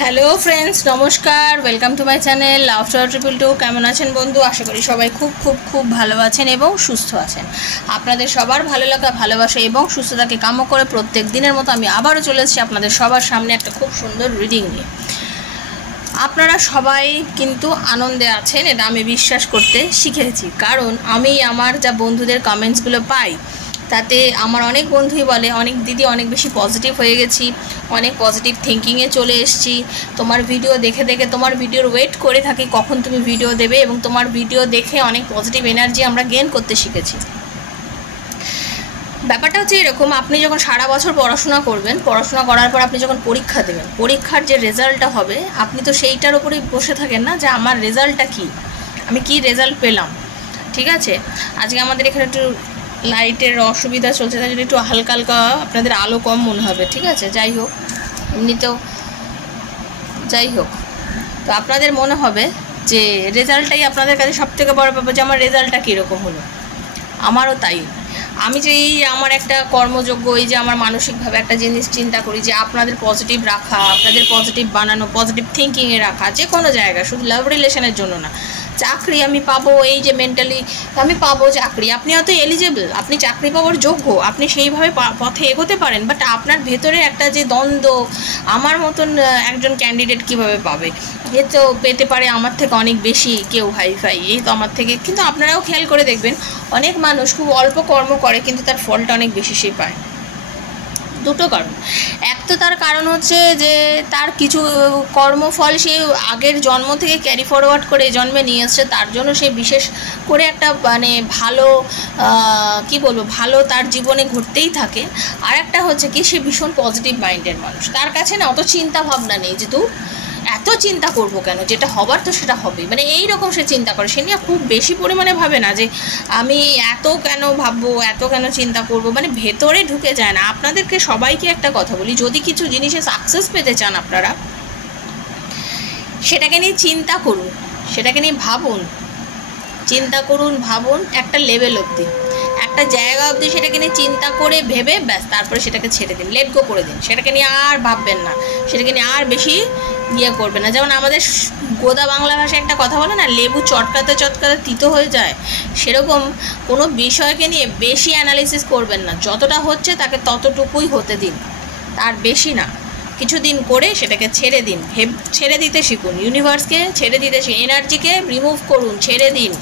Hello friends, নমস্কার। Welcome to my channel love star 222। কেমন আছেন বন্ধু? আশা করি সবাই খুব খুব খুব ভালো আছেন এবং সুস্থ আছেন। আপনাদের সবার ভালো লাগা, ভালোবাসা এবং সুস্থতাকে কাম্য করে প্রত্যেক দিনের মতো আমি আবারও চলে এসেছি আপনাদের সবার সামনে একটা খুব সুন্দর রিডিং নিয়ে। আপনারা সবাই কিন্তু আনন্দে আছেন, এটা আমি বিশ্বাস করতে শিখেছি, কারণ আমি আমার যা বন্ধুদের কমেন্টসগুলো পাই তাতে আমার অনেক বন্ধুই বলে, অনেক দিদি অনেক বেশি পজিটিভ হয়ে গেছি, অনেক পজিটিভ থিঙ্কিংয়ে চলে এসেছি, তোমার ভিডিও দেখে দেখে তোমার ভিডিওর ওয়েট করে থাকি কখন তুমি ভিডিও দেবে, এবং তোমার ভিডিও দেখে অনেক পজিটিভ এনার্জি আমরা গেইন করতে শিখেছি। ব্যাপারটা হচ্ছে এরকম, আপনি যখন সারা বছর পড়াশোনা করবেন, পড়াশোনা করার পর আপনি যখন পরীক্ষা দেবেন, পরীক্ষার যে রেজাল্টটা হবে আপনি তো সেইটার ওপরেই বসে থাকেন না যে আমার রেজাল্টটা কী, আমি কি রেজাল্ট পেলাম। ঠিক আছে, আজকে আমাদের এখানে একটু লাইটের অসুবিধা চলছে, তাই জন্য একটু হালকা হালকা আপনাদের আলো কম মনে হবে। ঠিক আছে, যাই হোক, এমনিতেও যাই হোক, তো আপনাদের মনে হবে যে রেজাল্টটাই আপনাদের কাছে সবথেকে বড় ব্যাপার, যে আমার রেজাল্টটা কীরকম হলো। আমারও তাই। আমি যে এই আমার একটা কর্মযোগ্য, এই যে আমার মানসিকভাবে একটা জিনিস চিন্তা করি যে আপনাদের পজিটিভ রাখা, আপনাদের পজিটিভ বানানো, পজিটিভ থিঙ্কিংয়ে রাখা, যে কোনো জায়গায়, শুধু লাভ রিলেশনের জন্য না। চাকরি আমি পাবো, এই যে মেন্টালি আমি পাবো চাকরি, আপনি হয়তো এলিজেবল, আপনি চাকরি পাওয়ার যোগ্য, আপনি সেইভাবে পথে এগোতে পারেন, বাট আপনার ভেতরে একটা যে দ্বন্দ্ব, আমার মতন একজন ক্যান্ডিডেট কিভাবে পাবে, এ তো পেতে পারে আমার থেকে অনেক বেশি কেউ হাইফাই, এই তো আমার থেকে। কিন্তু আপনারাও খেয়াল করে দেখবেন, অনেক মানুষ খুব অল্প কর্ম করে কিন্তু তার ফলটা অনেক বেশি সে পায়। দুটো কারণ, এক তো তার কারণ হচ্ছে যে তার কিছু কর্মফল সে আগের জন্ম থেকে ক্যারি ফরওয়ার্ড করে জন্মে নিয়ে এসছে, তার জন্য সে বিশেষ করে একটা মানে ভালো কি বলবো, ভালো তার জীবনে ঘটতেই থাকে। আর একটা হচ্ছে কি, সে ভীষণ পজিটিভ মাইন্ডের মানুষ, তার কাছে না অত চিন্তা ভাবনা নেই যে তুই এত চিন্তা করবো কেন, যেটা হবার তো সেটা হবে, মানে এই রকম সে চিন্তা করে, সে নিয়ে খুব বেশি পরিমাণে ভাবে না যে আমি এত কেন ভাববো, এত কেন চিন্তা করব, মানে ভেতরে ঢুকে যায় না। আপনাদেরকে সবাইকে একটা কথা বলি, যদি কিছু জিনিসে সাকসেস পেতে চান আপনারা, সেটাকে নিয়ে চিন্তা করুন, সেটাকে নিয়ে ভাবুন, চিন্তা করুন, ভাবুন একটা লেভেল অবধি, একটা জায়গা অবধি সেটাকে নিয়ে চিন্তা করে ভেবে ব্যাস তারপরে সেটাকে ছেড়ে দিন, লেট গো করে দিন, সেটাকে নিয়ে আর ভাববেন না, সেটাকে নিয়ে আর বেশি করবে না। যেমন আমাদের গোদা বাংলা ভাষায় একটা কথা বলে না, লেবু চটকাতে চটকাতে তিতো হয়ে যায়, সেরকম কোনো বিষয়কে নিয়ে বেশি অ্যানালিসিস করবেন না, যতটা হচ্ছে তাকে ততটুকুই হতে দিন, তার বেশি না। কিছুদিন করে সেটাকে ছেড়ে দিন, ছেড়ে দিতে শিখুন, ইউনিভার্সকে ছেড়ে দিতে শিখুন, এনার্জিকে রিমুভ করুন, ছেড়ে দিন,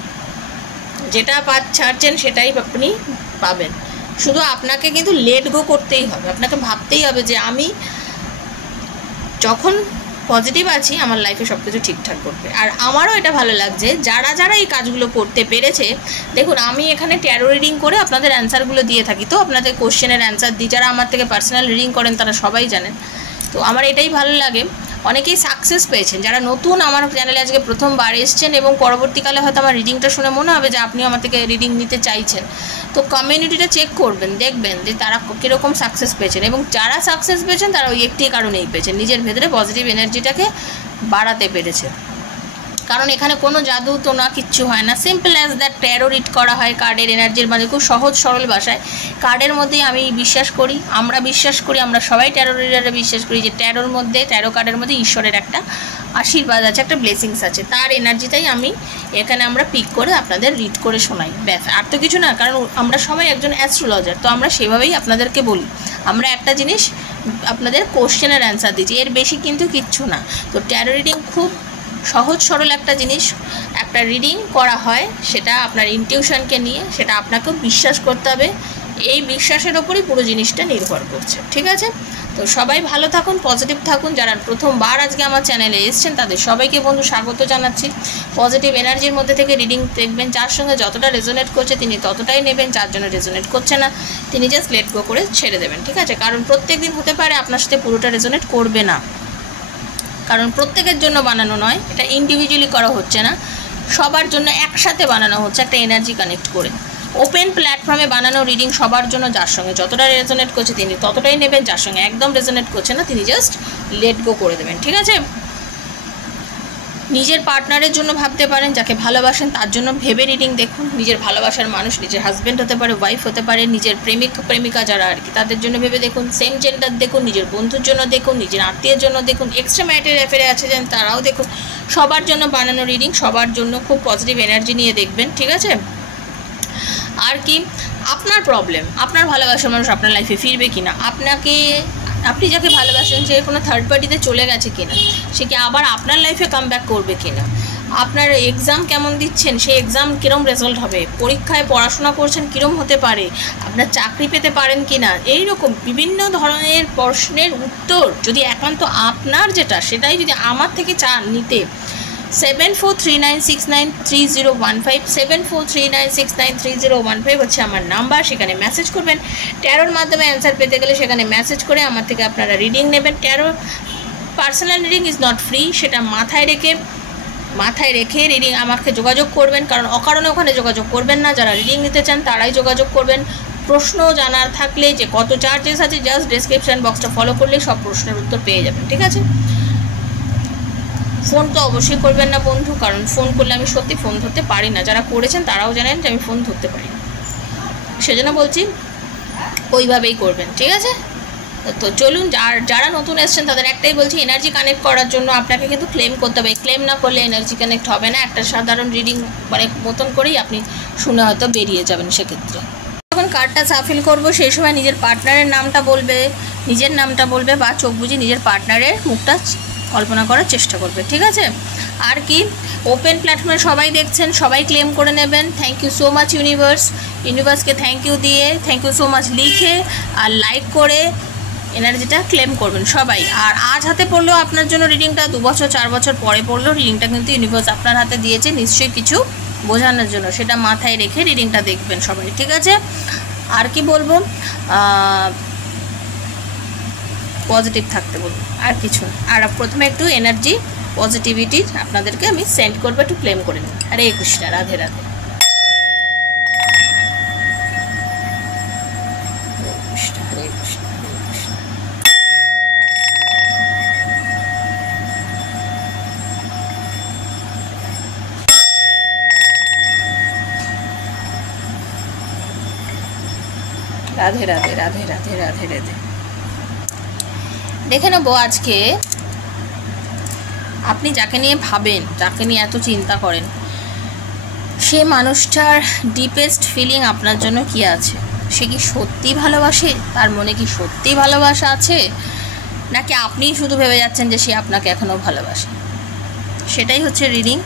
যেটা ছাড়ছেন সেটাই আপনি পাবেন। শুধু আপনাকে কিন্তু লেট গো করতেই হবে, আপনাকে ভাবতেই হবে যে আমি যখন পজিটিভ আছি আমার লাইফে সব কিছু ঠিকঠাক করবে। আর আমারও এটা ভালো লাগছে যারা যারা এই কাজগুলো করতে পেরেছে। দেখুন, আমি এখানে ট্যারো রিডিং করে আপনাদের অ্যান্সারগুলো দিয়ে থাকি, তো আপনাদের কোশ্চেনের অ্যান্সার দিই, যারা আমার থেকে পার্সোনাল রিডিং করেন তারা সবাই জানেন। তো আমার এটাই ভালো লাগে, অনেকেই সাকসেস পেয়েছেন, যারা নতুন আমার চ্যানেলে আজকে প্রথমবার এসছেন এবং পরবর্তীকালে হয়তো আমার রিডিংটা শুনে মনে হবে যে আপনিও আমার থেকে রিডিং নিতে চাইছেন, তো কমিউনিটিটা চেক করবেন, দেখবেন যে তারা কীরকম সাকসেস পেয়েছেন, এবং যারা সাকসেস পেয়েছেন তারা ওই একটি কারণেই পেয়েছেন, নিজের ভেতরে পজিটিভ এনার্জিটাকে বাড়াতে পেরেছে। কারণ এখানে কোনো জাদু তো না, কিচ্ছু হয় না, simple as that taro read করা হয় কার্ডের এনার্জির, মানে খুব সহজ সরল ভাষায়। কার্ডের মধ্যেই আমি বিশ্বাস করি, আমরা বিশ্বাস করি, আমরা সবাই ট্যারো রিডারে বিশ্বাস করি যে ট্যারোর মধ্যে, ট্যারো কার্ডের মধ্যে ঈশ্বরের একটা আশীর্বাদ আছে, একটা ব্লেসিংস আছে, তার এনার্জিটাই আমি এখানে আমরা পিক করে আপনাদের রিড করে শোনাই, ব্যাস, আর তো কিছু না। কারণ আমরা সবাই একজন অ্যাস্ট্রোলজার, তো আমরা সেভাবেই আপনাদেরকে বলি, আমরা একটা জিনিস আপনাদের কোশ্চেনের অ্যান্সার দিচ্ছি, এর বেশি কিন্তু কিচ্ছু না। তো ট্যারো রিডিং খুব সহজ সরল একটা জিনিস, একটা রিডিং করা হয়, সেটা আপনার ইনটিউশনকে নিয়ে, সেটা আপনাকেও বিশ্বাস করতে হবে, এই বিশ্বাসের ওপরই পুরো জিনিসটা নির্ভর করছে। ঠিক আছে, তো সবাই ভালো থাকুন, পজিটিভ থাকুন। যারা প্রথমবার আজকে আমার চ্যানেলে এসেছেন তাদের সবাইকে বন্ধু স্বাগত জানাচ্ছি। পজিটিভ এনার্জির মধ্যে থেকে রিডিং দেখবেন, যার সঙ্গে যতটা রেজোনেট করছে তিনি ততটাই নেবেন, যার জন্য রেজোনেট করছে না তিনি জাস্ট লেট গো করে ছেড়ে দেবেন। ঠিক আছে, কারণ প্রত্যেক দিন হতে পারে আপনার সাথে পুরোটা রেজোনেট করবে না, কারণ প্রত্যেকের জন্য বানানো নয়, এটা ইন্ডিভিজুয়ালি করা হচ্ছে না, সবার জন্য একসাথে বানানো হচ্ছে একটা এনার্জি কানেক্ট করে। ওপেন প্ল্যাটফর্মে বানানো রিডিং সবার জন্য, যার সঙ্গে যতটা রেজোনেট করছে তিনি ততটাই নেবেন, যার সঙ্গে একদম রেজোনেট করছে না তিনি জাস্ট লেট গো করে দেবেন। ঠিক আছে, নিজের পার্টনারের জন্য ভাবতে পারেন, যাকে ভালোবাসেন তার জন্য ভেবে রিডিং দেখুন। নিজের ভালোবাসার মানুষ নিজের হাজব্যান্ড হতে পারে, ওয়াইফ হতে পারে, নিজের প্রেমিকা যারা আর কি তাদের জন্য ভেবে দেখুন। সেম জেন্ডার দেখুন, নিজের বন্ধুর জন্য দেখুন, নিজের আত্মীয়ের জন্য দেখুন, এক্সট্রা ম্যারিটাল অ্যাফেয়ারে আছে যেন তারাও দেখুন। সবার জন্য বানানো রিডিং, সবার জন্য খুব পজিটিভ এনার্জি নিয়ে দেখবেন, ঠিক আছে? আর কি আপনার প্রবলেম, আপনার ভালোবাসার মানুষ আপনার লাইফে ফিরবে কিনা, আপনি যাকে ভালোবাসেন সে কোনো থার্ড পার্টিতে চলে গেছে কিনা, সে কি আবার আপনার লাইফে কাম ব্যাক করবে কিনা, আপনার এক্সাম কেমন দিচ্ছেন, সেই এক্সাম কীরকম রেজাল্ট হবে, পরীক্ষায় পড়াশোনা করছেন কীরকম হতে পারে, আপনার চাকরি পেতে পারেন কিনা, এইরকম বিভিন্ন ধরনের প্রশ্নের উত্তর যদি একান্ত আপনার যেটা সেটাই যদি আমার থেকে চান নিতে, 7439693015 7439693015 হচ্ছে আমার নাম্বার। সেখানে মেসেজ করবেন। ট্যারোর মাধ্যমে অ্যান্সার পেতে গেলে সেখানে মেসেজ করে আমার থেকে আপনারা রিডিং নেবেন। Taro personal reading is not free, সেটা মাথায় রেখে রিডিং আমাকে যোগাযোগ করবেন, কারণ অকারণে ওখানে যোগাযোগ করবেন না। যারা রিডিং নিতে চান তারাই যোগাযোগ করবেন। প্রশ্ন জানার থাকলে যে কত চার্জেস আছে জাস্ট ডেসক্রিপশন বক্সটা ফলো করলে সব প্রশ্নের উত্তর পেয়ে যাবেন, ঠিক আছে? ফোন তো অবশ্যই করবেন না বন্ধু, কারণ ফোন করলে আমি সত্যি ফোন ধরতে পারি না। যারা করেছেন তারাও জানেন যে আমি ফোন ধরতে পারি না, সেজন্য বলছি ওইভাবেই করবেন, ঠিক আছে? তো চলুন, যারা নতুন এসছেন তাদের একটাই বলছি, এনার্জি কানেক্ট করার জন্য আপনাকে কিন্তু ক্লেম করতে হবে। ক্লেম না করলে এনার্জি কানেক্ট হবে না। একটা সাধারণ রিডিং মানে মতন করেই আপনি শুনে হয়তো বেরিয়ে যাবেন। সেক্ষেত্রে যখন কার্ডটা সাফিল করবো সেই সময় নিজের পার্টনারের নামটা বলবে, নিজের নামটা বলবে, বা চোখ বুঝে নিজের পার্টনারের মুখটা কল্পনা করার চেষ্টা করবে, ঠিক আছে? আর কি ওপেন প্ল্যাটফর্মে সবাই দেখছেন, সবাই ক্লেম করে নেবেন। থ্যাংক ইউ সো মাচ ইউনিভার্সকে থ্যাংক ইউ দিয়ে, থ্যাংক ইউ সো মাচ লিখে আর লাইক করে এনার্জিটা ক্লেম করবেন সবাই। আর আজ হাতে পড়লেও আপনার জন্য রিডিংটা 2 বছর 4 বছর পরে পড়লেও রিডিংটা কিন্তু ইউনিভার্স আপনার হাতে দিয়েছে নিশ্চয়ই কিছু বোঝানোর জন্য, সেটা মাথায় রেখে রিডিংটা দেখবেন সবাই, ঠিক আছে? আর কি বলবো, পজিটিভ থাকতে বলবো, আর কিছু। আর প্রথমে একটু এনার্জি পজিটিভিটি আপনাদেরকে আমি সেন্ড করবো, একটু ক্লেম করে নিন। হরে কৃষ্ণ, রাধে রাধে, হরে কৃষ্ণ, হরে কৃষ্ণ, হরে কৃষ্ণ। রাধে রাধে, রাধে রাধে, রাধে রাধে। দেখে নেবো আজকে আপনি যাকে নিয়ে ভাবেন, যাকে নিয়ে এত চিন্তা করেন, সে মানুষটার ডিপেস্ট ফিলিং আপনার জন্য কি আছে। সে কি সত্যি ভালোবাসে, তার মনে কি সত্যি ভালোবাসা আছে, নাকি আপনি শুধু ভেবে যাচ্ছেন যে সে আপনাকে এখনও ভালোবাসে। সেটাই হচ্ছে রিডিং।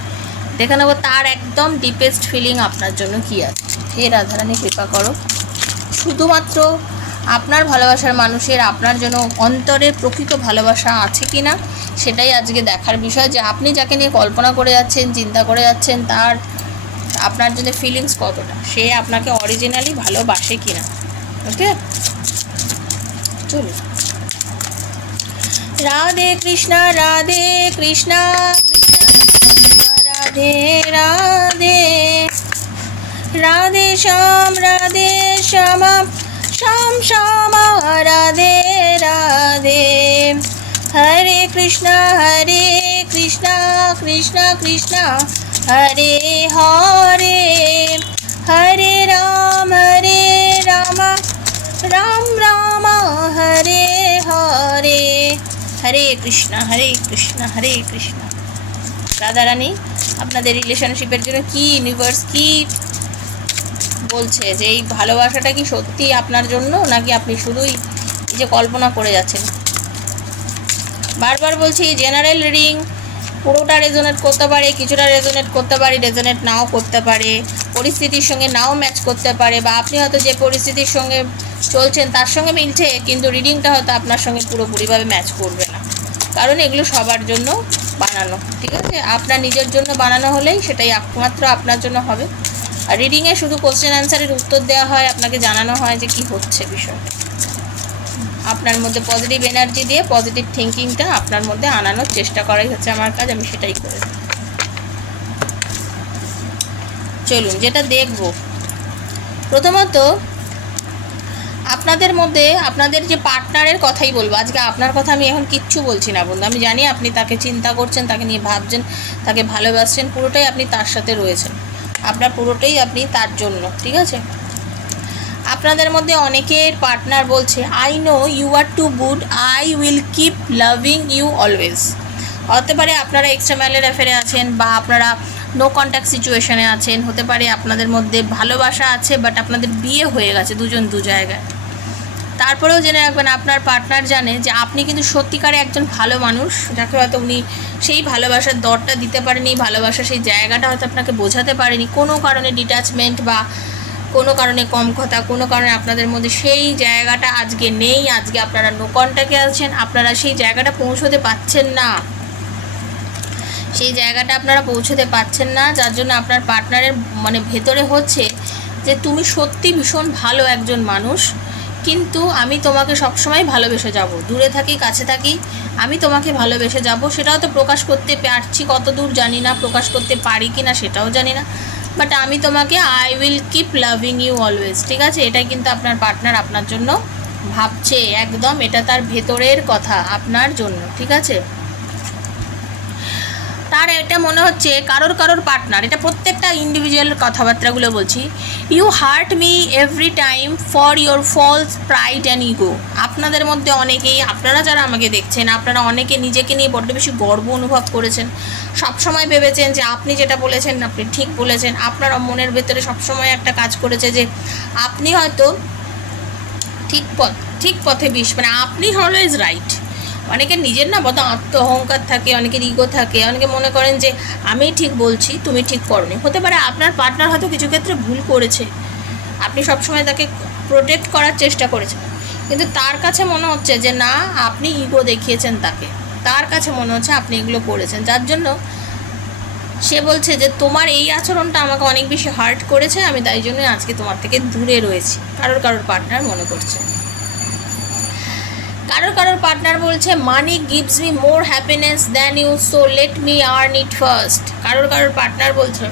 দেখে নেবো তার একদম ডিপেস্ট ফিলিং আপনার জন্য কি আছে। হে রাধারানী কৃপা করো, শুধুমাত্র আপনার ভালোবাসার মানুষের আপনার জন্য অন্তরে প্রকৃত ভালোবাসা আছে কি না সেটাই আজকে দেখার বিষয়, যে আপনি যাকে নিয়ে কল্পনা করে যাচ্ছেন, চিন্তা করে যাচ্ছেন, তার আপনার জন্য ফিলিংস কতটা, সে আপনাকে অরিজিনালি ভালোবাসে কি না। ওকে, চলুন। রাধে কৃষ্ণ, রাধে কৃষ্ণ, কৃষ্ণ রাধে রাধে, রাধে শ্যাম, রাধে শ্যামা, শ্যাম শ্যামা, রাধে রাধে। হরে কৃষ্ণ, কৃষ্ণ কৃষ্ণ, হরে হরে, হরে রাম, রাম রাম, হরে হরে। হরে কৃষ্ণ, হরে কৃষ্ণ। রাধারানী আপনাদের রিলেশনশিপের জন্য কি ইউনিভার্স কি বলছে, যে এই ভালোবাসাটা কি সত্যি আপনার জন্য, নাকি আপনি শুধুই এই যে কল্পনা করে যাচ্ছেন। বারবার বলছি, জেনারেল রিডিং পুরোটা রেজোনেট করতে পারে, কিছুটা রেজোনেট করতে পারে, রেজোনেট নাও করতে পারে, পরিস্থিতির সঙ্গে নাও ম্যাচ করতে পারে, বা আপনি হয়তো যে পরিস্থিতির সঙ্গে চলছেন তার সঙ্গে মিলছে, কিন্তু রিডিংটা হয়তো আপনার সঙ্গে পুরোপুরিভাবে ম্যাচ করবে না, কারণ এগুলো সবার জন্য বানানো, ঠিক আছে? আপনার নিজের জন্য বানানো হলেই সেটাই একমাত্র আপনার জন্য হবে। আর রিডিংয়ে শুধু কোশ্চেন অ্যান্সারের উত্তর দেওয়া হয়, আপনাকে জানানো হয় যে কি হচ্ছে বিষয়টা। আপনার মধ্যে পজিটিভ এনার্জি দিয়ে পজিটিভ থিঙ্কিংটা আপনার মধ্যে আনানোর চেষ্টা করাই হচ্ছে আমার কাজ, আমি সেটাই করি। চলুন, যেটা দেখব প্রথমত আপনাদের মধ্যে আপনাদের যে পার্টনারের কথাই বলবো আজকে, আপনার কথা আমি এখন কিচ্ছু বলছি না বন্ধু। আমি জানি আপনি তাকে চিন্তা করছেন, তাকে নিয়ে ভাবছেন, তাকে ভালোবাসছেন, পুরোটাই আপনি তার সাথে রয়েছেন, আপনার পুরোটাই আপনি তার জন্য, ঠিক আছে। আপনাদের মধ্যে অনেকের পার্টনার বলছে I know you are too good, I will keep loving you always. হতে পারে আপনারা এক্সট্রা ম্যারিটাল অ্যাফেয়ারে আছেন, বা আপনারা নো কন্ট্যাক্ট সিচুয়েশনে আছেন। হতে পারে আপনাদের মধ্যে ভালোবাসা আছে, বাট আপনাদের বিয়ে হয়ে গেছে দুজন দু জায়গায়। তারপরেও জেনে রাখবেন আপনার পার্টনার জানে যে আপনি কিন্তু সত্যিকারে একজন ভালো মানুষ, যাকে হয়তো উনি সেই ভালোবাসার দরটা দিতে পারেনি, ভালোবাসার সেই জায়গাটা হয়তো আপনাকে বোঝাতে পারেনি, কোনো কারণে ডিট্যাচমেন্ট বা কোনো কারণে কম কথা, কোনো কারণে আপনাদের মধ্যে সেই জায়গাটা আজকে নেই। আজকে আপনারা নো কন্ট্যাক্টে আছেন, আপনারা সেই জায়গাটা পৌঁছতে পারছেন না, সেই জায়গাটা আপনারা পৌঁছতে পারছেন না, যার জন্য আপনার পার্টনারের মানে ভেতরে হচ্ছে যে তুমি সত্যি ভীষণ ভালো একজন মানুষ, কিন্তু আমি তোমাকে সবসময় ভালোবেসে যাব, দূরে থাকি কাছে থাকি আমি তোমাকে ভালোবেসে যাব। সেটাও তো প্রকাশ করতে পারছি কত দূর জানি না, প্রকাশ করতে পারি কি না সেটাও জানি না, বাট আমি তোমাকে I will keep loving you always, ঠিক আছে। এটাই কিন্তু আপনার পার্টনার আপনার জন্য ভাবছে, একদম এটা তার ভেতরের কথা আপনার জন্য, ঠিক আছে। তার এটা মনে হচ্ছে কারোর পার্টনার, এটা প্রত্যেকটা ইন্ডিভিজুয়াল কথাবার্তাগুলো বলছি, you hurt me every time for your false pride and ego. আপনাদের মধ্যে অনেকেই, আপনারা যারা আমাকে দেখছেন, আপনারা অনেকে নিজেকে নিয়ে বড্ড বেশি গর্ব অনুভব করেছেন, সবসময় ভেবেছেন যে আপনি যেটা বলেছেন আপনি ঠিক বলেছেন। আপনার মনের ভেতরে সবসময় একটা কাজ করেছে যে আপনি হয়তো ঠিক পথে মানে আপনি অলওয়েজ রাইট। অনেকের নিজের না বড় আত্ম অহংকার থাকে, অনেকের ইগো থাকে, অনেকে মনে করেন যে আমি ঠিক বলছি তুমি ঠিক করনি। হতে পারে আপনার পার্টনার হয়তো কিছু ক্ষেত্রে ভুল করেছে, আপনি সবসময় তাকে প্রোটেক্ট করার চেষ্টা করেছেন, কিন্তু তার কাছে মনে হচ্ছে যে না আপনি ইগো দেখিয়েছেন তাকে, তার কাছে মনে হচ্ছে আপনি এগুলো করেছেন, যার জন্য সে বলছে যে তোমার এই আচরণটা আমাকে অনেক বেশি হার্ট করেছে, আমি তাই জন্য আজকে তোমার থেকে দূরে রয়েছি। কারোর পার্টনার মনে করছে। কারোর পার্টনার বলছে money gives me more happiness than you, so let me earn it first. কারোর পার্টনার বলছে,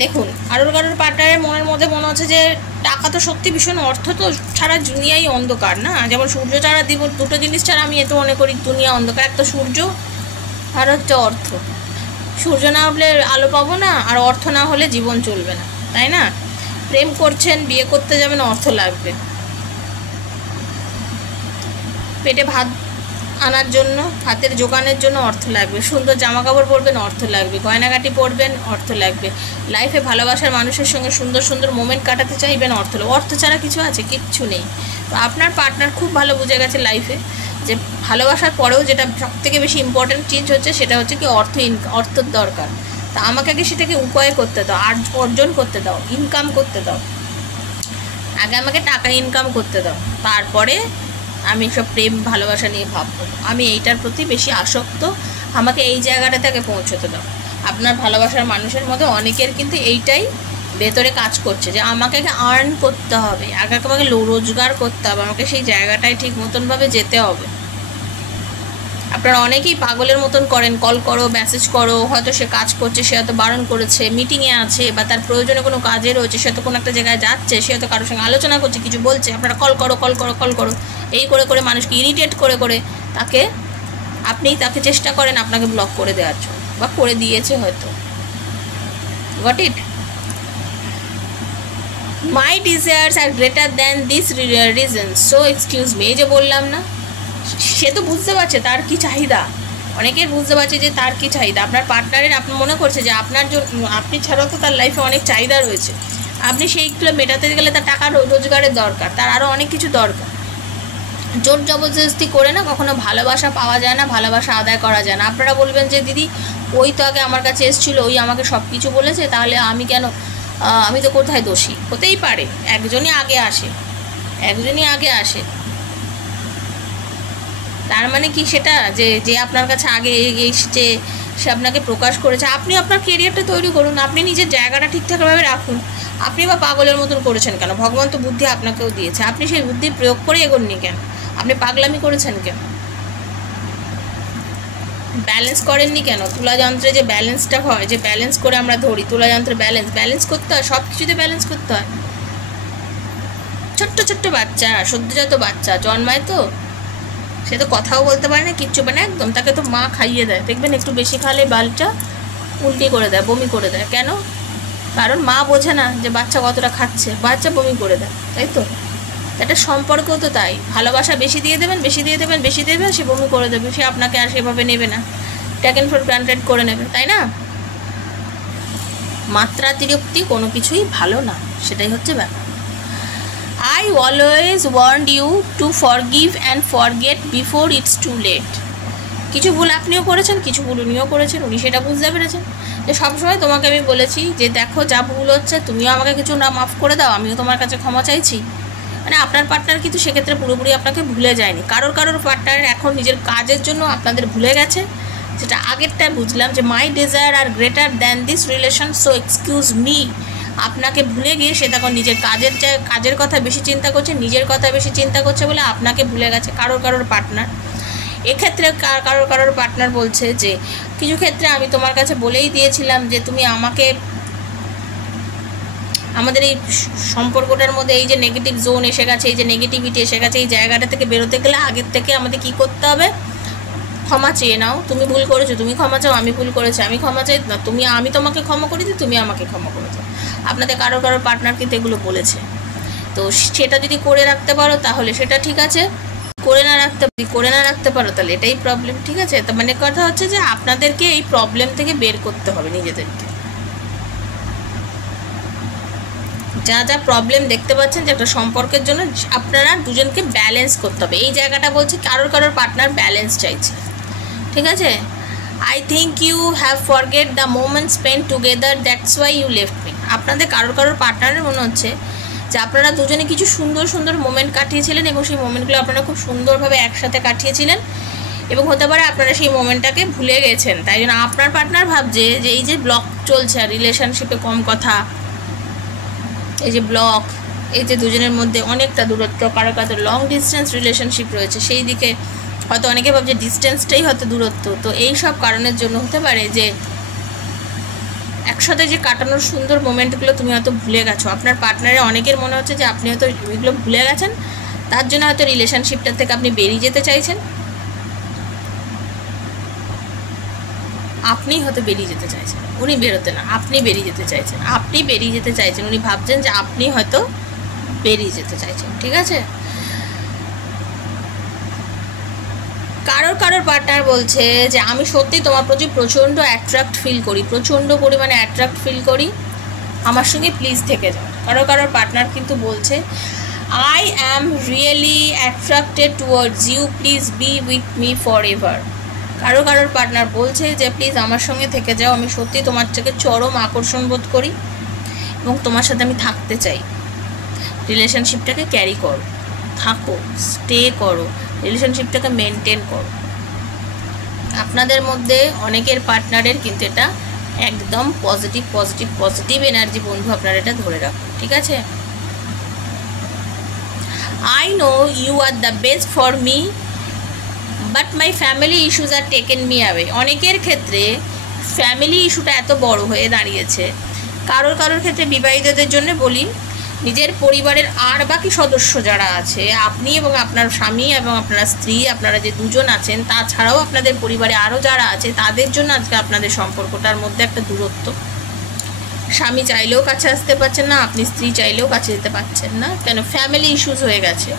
দেখুন কারোর পার্টনারের মনের মধ্যে মনে হচ্ছে যে টাকা তো সত্যি ভীষণ, অর্থ তো ছাড়া দুনিয়াই অন্ধকার না, যেমন সূর্য ছাড়া দুটো জিনিস ছাড়া আমি এত মনে করি দুনিয়া অন্ধকার, একটা সূর্য আর হচ্ছে অর্থ। সূর্য না হলে আলো পাবো না, আর অর্থ না হলে জীবন চলবে না, তাই না। প্রেম করছেন, বিয়ে করতে যাবেন, অর্থ লাগবে, পেটে ভাত আনার জন্য, ভাতের জোগানের জন্য অর্থ লাগবে, সুন্দর জামা কাপড় পরবেন অর্থ লাগবে, গয়নাগাটি পরবেন অর্থ লাগবে, লাইফে ভালোবাসার মানুষের সঙ্গে সুন্দর মোমেন্ট কাটাতে চাইবেন অর্থ লাগবে। অর্থ ছাড়া কিছু আছে? কিচ্ছু নেই। তো আপনার পার্টনার খুব ভালো বুঝে গেছে লাইফে যে ভালোবাসার পরেও যেটা সবথেকে বেশি ইম্পর্ট্যান্ট চেঞ্জ হচ্ছে সেটা হচ্ছে কি অর্থের দরকার। তা আমাকে আগে সেটাকে উপায় করতে দাও, অর্জন করতে দাও, ইনকাম করতে দাও, আগে আমাকে টাকা ইনকাম করতে দাও, তারপরে আমি সব প্রেম ভালোবাসা নিয়ে ভাববো। আমি এইটার প্রতি বেশি আসক্ত, আমাকে এই জায়গাটা থেকে পৌঁছতে দাও। আপনার ভালোবাসার মানুষের মধ্যে অনেকের কিন্তু এইটাই ভেতরে কাজ করছে যে আমাকে আর্ন করতে হবে, আগে আমাকে রোজগার করতে হবে, আমাকে সেই জায়গাটায় ঠিক মতনভাবে যেতে হবে। আপনারা অনেকেই পাগলের মতন করেন, কল করো, মেসেজ করো, হয়তো সে কাজ করছে, সে হয়তো বারণ করেছে, মিটিংয়ে আছে, বা তার প্রয়োজনে কোনো কাজে রয়েছে, সে হয়তো কোনো একটা জায়গায় যাচ্ছে, সে হয়তো কারোর সঙ্গে আলোচনা করছে, কিছু বলছে, আপনারা কল করো এই করে মানুষকে ইরিটেট করে তাকে চেষ্টা করেন আপনাকে ব্লক করে দেওয়ার জন্য, বা করে দিয়েছে হয়তো। Got it? My desires are greater than this reasons, so excuse me. এই যে বললাম না, সে তো বুঝতে পারছে তার কি চাহিদা, অনেকের বুঝতে পারছে যে তার কি চাহিদা। আপনার পার্টনারের আপনি মনে করছে যে আপনার জন্য, আপনি ছাড়াও তো তার লাইফে অনেক চাহিদা রয়েছে, আপনি সেইগুলো মেটাতে গেলে তার টাকা রোজগারের দরকার, তার আরও অনেক কিছু দরকার। জোর জবরদস্তি করে না কখনো ভালোবাসা পাওয়া যায় না, ভালোবাসা আদায় করা যায় না। আপনারা বলবেন যে দিদি ওই তো আগে আমার কাছে এসেছিলো, ওই আমাকে সব কিছু বলেছে, তাহলে আমি কেন, আমি তো কোথায় দোষী? হতেই পারে একজনই আগে আসে, তার মানে কি সেটা যে আপনার কাছে আগে এসেছে সে আপনাকে প্রকাশ করেছে? আপনি আপনার কেরিয়ারটা তৈরি করুন, আপনি নিজের জায়গাটা ঠিকঠাকভাবে রাখুন। আপনি বা পাগলের মতন করেছেন কেন? ভগবান তো বুদ্ধি আপনাকেও দিয়েছে, আপনি সেই বুদ্ধি প্রয়োগ করে এগোননি কেন? আপনি পাগলামি করেছেন কেন? ব্যালেন্স করেননি কেন? তুলাযন্ত্রে যে ব্যালেন্সটা হয়, যে ব্যালেন্স করে আমরা ধরি, তুলাযন্ত্রে ব্যালেন্স করতে হয়, সব কিছুতে ব্যালেন্স করতে হয়। ছোট্ট ছোট্ট বাচ্চা, সদ্যজাত বাচ্চা জন্মায় তো, সে তো কথাও বলতে পারে না, কিচ্ছু পারে না একদম। তাকে তো মা খাইয়ে দেয়, দেখবেন একটু বেশি খালে বালটা উল্টি করে দেয়, বমি করে দেয়। কেন? কারণ মা বোঝে না যে বাচ্চা কতটা খাচ্ছে, বাচ্চা বমি করে দেয়, তাই তো? একটা সম্পর্কও তো তাই, ভালোবাসা বেশি দিয়ে দেবেন, বেশি দিয়ে দেবেন, বেশি দিয়ে দেবেন, সে বমি করে দেবে, সে আপনাকে আর সেভাবে নেবে না, টেকেন ফর গ্রান্টেড করে নেবে, তাই না? মাত্রাতিরিক্তি কোনো কিছুই ভালো না, সেটাই হচ্ছে ব্যাপার। I always warned you to forgive and forget before it's too late. কিছু ভুল আপনিও করেছেন, কিছু ভুল উনিও করেছেন, উনি সেটা বুঝতে পেরেছেন। যে সবসময় তোমাকে আমি বলেছি যে দেখো যা ভুল হচ্ছে তুমিও আমাকে কিছু না মাফ করে দাও, আমিও তোমার কাছে ক্ষমা চাইছি। মানে আপনার পার্টনার কিন্তু সেক্ষেত্রে পুরোপুরি আপনাকে ভুলে যায়নি। কারোর পার্টনার এখন নিজের কাজের জন্য আপনাদের ভুলে গেছে, যেটা আগেরটায় বুঝলাম যে my desire are greater than this relation, so excuse me. আপনাকে ভুলে গিয়ে সে তখন নিজের কাজের কথা বেশি চিন্তা করছে, নিজের কথা বেশি চিন্তা করছে বলে আপনাকে ভুলে গেছে কারোর পার্টনার। এক্ষেত্রে কারোর পার্টনার বলছে যে কিছু ক্ষেত্রে আমি তোমার কাছে বলেই দিয়েছিলাম যে তুমি আমাকে, আমাদের এই সম্পর্কটার মধ্যে এই যে নেগেটিভ জোন এসে গেছে, এই যে নেগেটিভিটি এসে গেছে, এই জায়গাটা থেকে বেরোতে গেলে আগের থেকে আমাদের কী করতে হবে? ক্ষমা চেয়ে নাও। তুমি ভুল করেছো, তুমি ক্ষমা চাও, আমি ভুল করেছি, আমি ক্ষমা চাই না, আমি তোমাকে ক্ষমা করে দিই, তুমি আমাকে ক্ষমা করে দাও। আপনাদের কারোর পার্টনার কিন্তু এগুলো বলেছে। তো সেটা যদি করে রাখতে পারো তাহলে সেটা ঠিক আছে, করে না রাখতে পারো তাহলে এটাই প্রবলেম, ঠিক আছে? তো মানে কথা হচ্ছে যে আপনাদেরকে এই প্রবলেম থেকে বের করতে হবে নিজেদেরকে। যা যা প্রবলেম দেখতে পাচ্ছেন যে একটা সম্পর্কের জন্য আপনারা দুজনকে ব্যালেন্স করতে হবে, এই জায়গাটা বলছে কারোর পার্টনার ব্যালেন্স চাইছে, ঠিক আছে? I think you have forget the moment spent together, that's why you left me. আপনাদের কারোর পার্টনারের মনে হচ্ছে যে আপনারা দুজনে কিছু সুন্দর মোমেন্ট কাটিয়েছিলেন এবং সেই মোমেন্টগুলো আপনারা খুব সুন্দরভাবে একসাথে কাটিয়েছিলেন এবং হতে পারে আপনারা সেই মোমেন্টটাকে ভুলে গেছেন। তাই জন্য আপনার পার্টনার ভাবছে যে এই যে ব্লক চলছে আর রিলেশনশিপে কম কথা, এই যে ব্লক, এই যে দুজনের মধ্যে অনেকটা দূরত্ব, কারো লং ডিস্টেন্স রিলেশনশিপ রয়েছে, সেই দিকে হয়তো অনেকে ভাবছে ডিস্টেন্সটাই হয়তো দূরত্ব। তো এই সব কারণের জন্য হতে পারে যে একসাথে যে কাটানোর সুন্দর মোমেন্টগুলো তুমি হয়তো ভুলে গেছো। আপনার পার্টনারে অনেকের মনে হচ্ছে যে আপনি হয়তো এগুলো ভুলে গেছেন, তার জন্য হয়তো রিলেশনশিপটা থেকে আপনি বেরিয়ে যেতে চাইছেন। আপনি হয়তো বেরিয়ে যেতে চাইছেন, উনি বেরোতে না, আপনি বেরিয়ে যেতে চাইছেন, উনি ভাবছেন যে আপনি হয়তো বেরিয়ে যেতে চাইছেন, ঠিক আছে? কারোর পার্টনার বলছে যে আমি সত্যি তোমার প্রতি প্রচণ্ড অ্যাট্রাক্ট ফিল করি, প্রচণ্ড পরিমাণে অ্যাট্রাক্ট ফিল করি, আমার সঙ্গে প্লিজ থেকে যাও। কারোর পার্টনার কিন্তু বলছে I am really attracted towards you, please be with me forever. কারোর পার্টনার বলছে যে প্লিজ আমার সঙ্গে থেকে যাও, আমি সত্যি তোমার থেকে চরম আকর্ষণ বোধ করি এবং তোমার সাথে আমি থাকতে চাই। রিলেশনশিপটাকে ক্যারি করো, থাকো, স্টে করো, রিলেশনশিপটাকে মেনটেন করো। আপনাদের মধ্যে অনেকের পার্টনারের কিন্তু এটা একদম পজিটিভ এনার্জি বন্ধু, আপনারা এটা ধরে রাখুন, ঠিক আছে? I know you are the best for me but my family issues are taken me away. অনেকের ক্ষেত্রে ফ্যামিলি ইস্যুটা এত বড় হয়ে দাঁড়িয়েছে। কারোর ক্ষেত্রে বিবাহিতদের জন্য বলি, নিজের পরিবারের আর বাকি সদস্য যারা আছে, আপনি এবং আপনার স্বামী এবং আপনার স্ত্রী, আপনারা যে দুজন আছেন, তাছাড়াও আপনাদের পরিবারে আরও যারা আছে, তাদের জন্য আজকে আপনাদের সম্পর্কটার মধ্যে একটা দূরত্ব। স্বামী চাইলেও কাছে আসতে পারছেন না, আপনি স্ত্রী চাইলেও কাছে যেতে পারছেন না। কেন? ফ্যামিলি ইস্যুস হয়ে গেছে,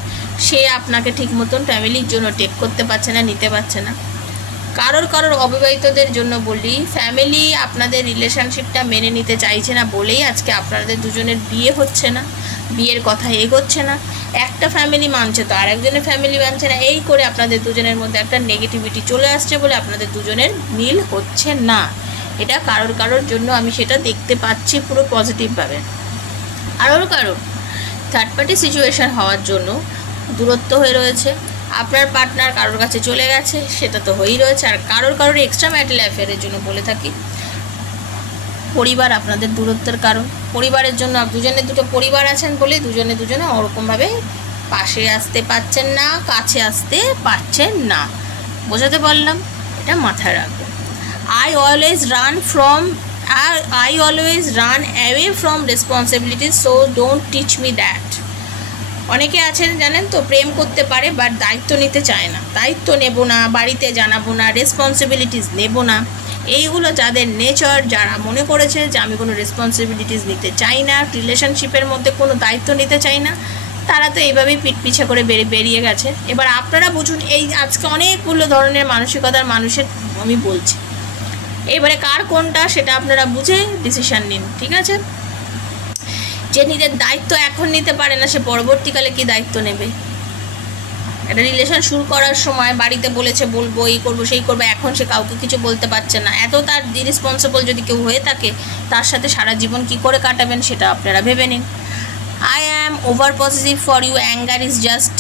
সে আপনাকে ঠিক মতন ফ্যামিলির জন্য টেক করতে পারছে না, নিতে পারছে না। কারোর অবিবাহিতদের জন্য বলি, ফ্যামিলি আপনাদের রিলেশনশিপটা মেনে নিতে চাইছে না বলেই আজকে আপনাদের দুজনের বিয়ে হচ্ছে না, বিয়ের কথা এগোচ্ছে না। একটা ফ্যামিলি মানছে তো আর একজনের ফ্যামিলি মানছে না, এই করে আপনাদের দুজনের মধ্যে একটা নেগেটিভিটি চলে আসছে বলে আপনাদের দুজনের মিল হচ্ছে না। এটা কারোর জন্য আমি সেটা দেখতে পাচ্ছি পুরো পজিটিভভাবে। কারোর থার্ড পার্টি সিচুয়েশান হওয়ার জন্য দূরত্ব হয়ে রয়েছে। আপনার পার্টনার কারোর কাছে চলে গেছে, সেটা তো হয়েই রয়েছে। আর কারোর এক্সট্রা ম্যারিটাল অ্যাফেয়ারের জন্য বলে থাকি, পরিবার আপনাদের দূরত্বের কারণ। পরিবারের জন্য দুটো পরিবার আছেন বলে দুজনে ওরকমভাবে পাশে আসতে পারছেন না, কাছে আসতে পারছেন না। বোঝাতে পারলাম? এটা মাথায় রাখবেন। I always run away from responsibilities, so don't teach me that. অনেকে আছেন জানেন তো, প্রেম করতে পারে বাট দায়িত্ব নিতে চায় না, দায়িত্ব নেব না, বাড়িতে জানাবো না, রেসপন্সিবিলিটিস নেব না, এইগুলো যাদের নেচার, যারা মনে করেছে যে আমি কোনো রেসপন্সিবিলিটিস নিতে চাই না, রিলেশনশিপের মধ্যে কোনো দায়িত্ব নিতে চাই না, তারা তো এইভাবেই পিঠ পিছে করে বেরিয়ে গেছে। এবার আপনারা বুঝুন, এই আজকে অনেকগুলো ধরনের মানসিকতার মানুষের আমি বলছি, এবারে কার কোনটা সেটা আপনারা বুঝে ডিসিশান নিন, ঠিক আছে? যে নিজের দায়িত্ব এখন নিতে পারে না, সে পরবর্তীকালে কি দায়িত্ব নেবে? একটা রিলেশন শুরু করার সময় বাড়িতে বলেছে বলবো, এই করবো সেই করবো, এখন সে কাউকে কিছু বলতে পারছে না, এত তার ইরেসপন্সিবল যদি কেউ হয়ে থাকে, তার সাথে সারা জীবন কি করে কাটাবেন সেটা আপনারা ভেবে নিন। I am over positive for you, anger is just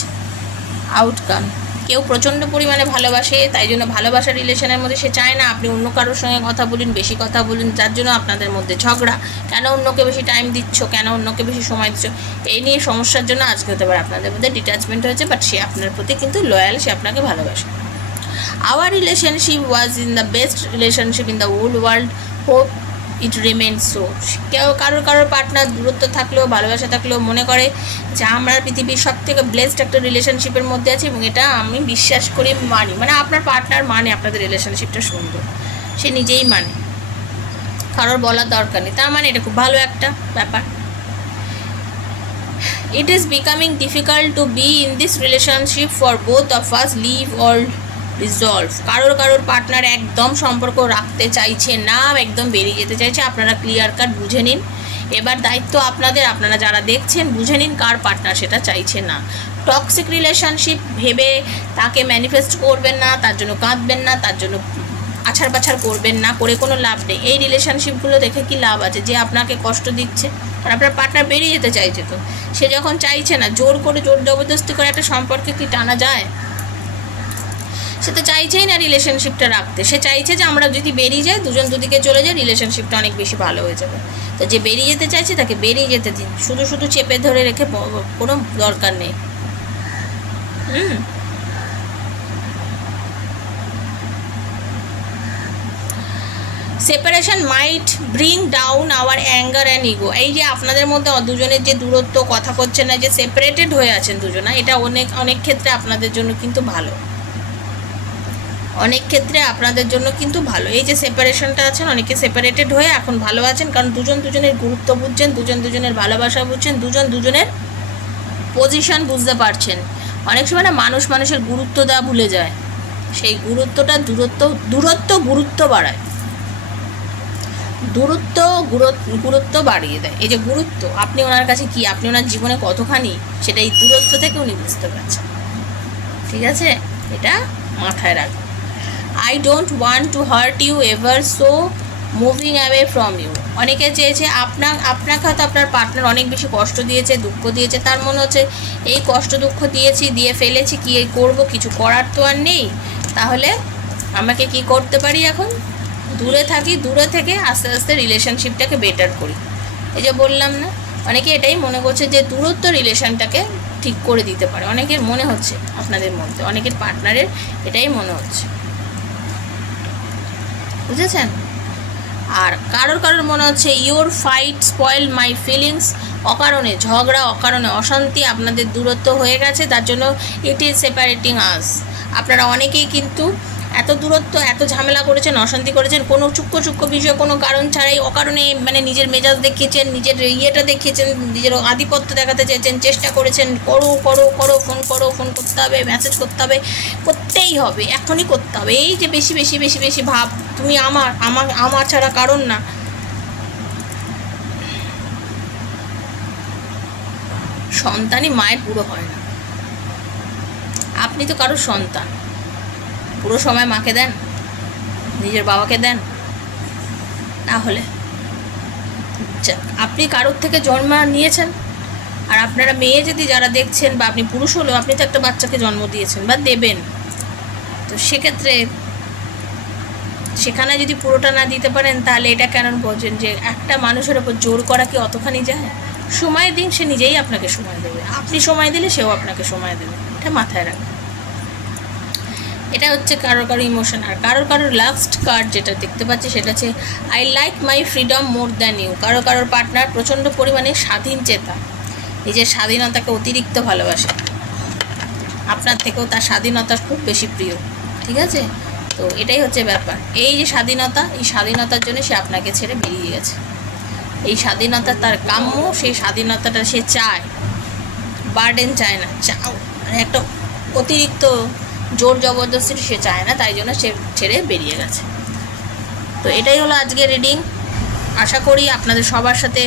outcome. কেউ প্রচণ্ড পরিমাণে ভালোবাসে, তাই জন্য ভালোবাসার রিলেশনের মধ্যে সে চায় না আপনি অন্য কারোর সঙ্গে কথা বলুন, বেশি কথা বলুন, যার জন্য আপনাদের মধ্যে ঝগড়া। কেন অন্যকে বেশি টাইম দিচ্ছ, কেন অন্যকে বেশি সময় দিচ্ছ, এই নিয়ে সমস্যার জন্য আজকে হতে পারে আপনাদের মধ্যে ডিট্যাচমেন্ট হয়েছে, বাট সে আপনার প্রতি কিন্তু লয়াল, সে আপনাকে ভালোবাসে। Our relationship was in the best relationship in the whole world, hope it remains so. কেউ কারোর পার্টনার দূরত্ব থাকলেও, ভালোবাসা থাকলেও মনে করে যে আমরা পৃথিবীর সব থেকে ব্লেসড একটা রিলেশনশিপের মধ্যে আছি, এবং এটা আমি বিশ্বাস করি, মানি। মানে আপনার পার্টনার মানে আপনাদের রিলেশনশিপটা সুন্দর, সে নিজেই মানে, কারোর বলার দরকার নেই, তার মানে এটা খুব ভালো একটা ব্যাপার। It is becoming difficult to be in this relationship for both of us, leave or resolve. কারোর পার্টনার একদম সম্পর্ক রাখতে চাইছে না, একদম বেরিয়ে যেতে চাইছে, আপনারা ক্লিয়ার কাট বুঝে নিন। এবার দায়িত্ব আপনাদের, আপনারা যারা দেখছেন বুঝে নিন কার পার্টনার সেটা চাইছে না। টক্সিক রিলেশনশিপ ভেবে তাকে ম্যানিফেস্ট করবেন না, তার জন্য কাঁদবেন না, তার জন্য আছাড় পাছাড় করবেন না, করে কোনো লাভ নেই। এই রিলেশনশিপগুলো দেখে কি লাভ আছে, যে আপনাকে কষ্ট দিচ্ছে, আর আপনার পার্টনার বেরিয়ে যেতে চাইছে, তো সে যখন চাইছে না, জোর জবরদস্তি করে একটা সম্পর্কে কি টানা যায়? সে তো চাইছেই না রিলেশনশিপটা রাখতে, সে চাইছে যে আমরা যদি বেরিয়ে যাই, দুজন দুদিকে চলে যায়, রিলেশনশিপটা অনেক বেশি ভালো হয়ে যাবে। তো যে বেরিয়ে যেতে চাইছে তাকে বেরিয়ে যেতে দিন, শুধু চেপে ধরে রেখে কোনো দরকার নেই। Separation might bring down our anger and ego. এই যে আপনাদের মধ্যে দুজনের যে দূরত্ব, কথা করছেন না, যে সেপারেটেড হয়ে আছেন দুজনা, এটা অনেক ক্ষেত্রে আপনাদের জন্য কিন্তু ভালো, অনেক ক্ষেত্রে আপনাদের জন্য কিন্তু ভালো। এই যে সেপারেশনটা আছেন, অনেকে সেপারেটেড হয়ে এখন ভালো আছেন, কারণ দুজন দুজনের গুরুত্ব বুঝছেন, দুজন দুজনের ভালোবাসা বুঝছেন, দুজন দুজনের পজিশন বুঝতে পারছেন। অনেক সময় না মানুষের গুরুত্ব দেওয়া ভুলে যায়, সেই গুরুত্বটা গুরুত্ব বাড়ায়, গুরুত্ব বাড়িয়ে দেয়। এই যে গুরুত্ব, আপনি ওনার কাছে কি, আপনি ওনার জীবনে কতখানি, সেটা এই দূরত্ব থেকে উনি বুঝতে পারছেন, ঠিক আছে? এটা মাথায় রাখবেন। I don't want to hurt you ever, so moving away from you. অনেকে চেয়েছে আপনাকে হয়তো আপনার পার্টনার অনেক বেশি কষ্ট দিয়েছে, দুঃখ দিয়েছে, তার মনে হচ্ছে এই কষ্ট দুঃখ দিয়ে ফেলেছি, কি করব, কিছু করার তো আর নেই, তাহলে আমাকে কি করতে পারি, এখন দূরে থাকি, দূরে থেকে আস্তে আস্তে রিলেশনশিপটাকে বেটার করি। এই যে বললাম না, অনেকে এটাই মনে করছে যে দূরত্ব রিলেশনটাকে ঠিক করে দিতে পারে, অনেকের মনে হচ্ছে, আপনাদের মধ্যে অনেকের পার্টনারের এটাই মনে হচ্ছে, বুঝেছেন? আর কারোর মনে হচ্ছে your fight spoil my feelings, অকারণে ঝগড়া, অকারণে অশান্তি, আপনাদের দূরত্ব হয়ে গেছে, তার জন্য ইট ইজ সেপারেটিং আস। আপনারা অনেকেই কিন্তু এত দূরত্ব, এত ঝামেলা করেছেন, অশান্তি করেছেন, কোনো চুক্ক বিষয়, কোনো কারণ ছাড়াই, অকারণে, মানে নিজের মেজাজ দেখিয়েছেন, নিজের ইয়েটা দেখিয়েছেন, নিজের আধিপত্য দেখাতে চেয়েছেন, চেষ্টা করেছেন, করো, ফোন করতে হবে, মেসেজ করতে হবে, করতেই হবে, এখনই করতে হবে। এই যে বেশি ভাব, তুমি আমার ছাড়া কারণ না, সন্তানই মায়ের পুরো হয় না। আপনি তো কারোর সন্তান, পুরো সময় মাকে দেন, নিজের বাবাকে দেন, তাহলে আপনি কারোর থেকে জন্ম নিয়েছেন। আর আপনারা মেয়ে যদি যারা দেখছেন, বা আপনি পুরুষ হলেও আপনি তো একটা বাচ্চাকে জন্ম দিয়েছেন বা দেবেন, তো সেক্ষেত্রে সেখানে যদি পুরোটা না দিতে পারেন, তাহলে এটা কেন বোঝেন যে একটা মানুষের ওপর জোর করা কি অতখানি যায়? সময় দিন, সে নিজেই আপনাকে সময় দেবে, আপনি সময় দিলে সেও আপনাকে সময় দেবে, এটা মাথায় রাখবেন। এটা হচ্ছে কারোর ইমোশন। আর কারোর লাস্ট কার্ড যেটা দেখতে পাচ্ছি সেটা হচ্ছে I like my freedom more than you. কারোর পার্টনার প্রচণ্ড পরিমাণে স্বাধীন চেতা, নিজের স্বাধীনতাকে অতিরিক্ত ভালোবাসে, আপনার থেকেও তার স্বাধীনতা খুব বেশি প্রিয়, ঠিক আছে? তো এটাই হচ্ছে ব্যাপার। এই যে স্বাধীনতা, এই স্বাধীনতার জন্য সে আপনাকে ছেড়ে বেরিয়ে গেছে। এই স্বাধীনতা তার কাম্য, সেই স্বাধীনতাটা সে চায়, বার্ডেন চায় না, মানে একটা অতিরিক্ত জোর জবরদস্তি সে চায় না, তাই জন্য সে ছেড়ে বেরিয়ে গেছে। তো এটাই হলো আজকের রিডিং। আশা করি আপনাদের সবার সাথে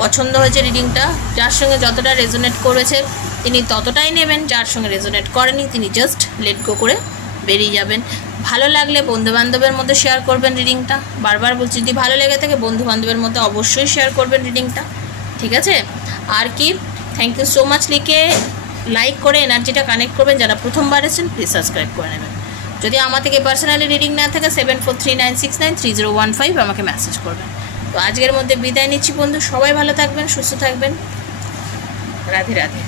পছন্দ হয়েছে রিডিংটা। যার সঙ্গে যতটা রেজোনেট করেছে তিনি ততটাই নেবেন, যার সঙ্গে রেজোনেট করেনি তিনি জাস্ট লেট গো করে বেরিয়ে যাবেন। ভালো লাগলে বন্ধুবান্ধবের মধ্যে শেয়ার করবেন রিডিংটা। বারবার বলছি, যদি ভালো লেগে থাকে বন্ধুবান্ধবের মধ্যে অবশ্যই শেয়ার করবেন রিডিংটা, ঠিক আছে? আর কি, থ্যাংক ইউ সো মাচ লিখে লাইক করে এনার্জিটা কানেক্ট করবেন। যারা প্রথমবার এসেছেন প্লিজ সাবস্ক্রাইব করে নেবেন। যদি আমার থেকে পার্সোনালি রিডিং না থাকে 7439693015 আমাকে মেসেজ করবেন। তো আজকের মধ্যে বিদায় নিচ্ছি বন্ধু, সবাই ভালো থাকবেন, সুস্থ থাকবেন, রাধে রাধে।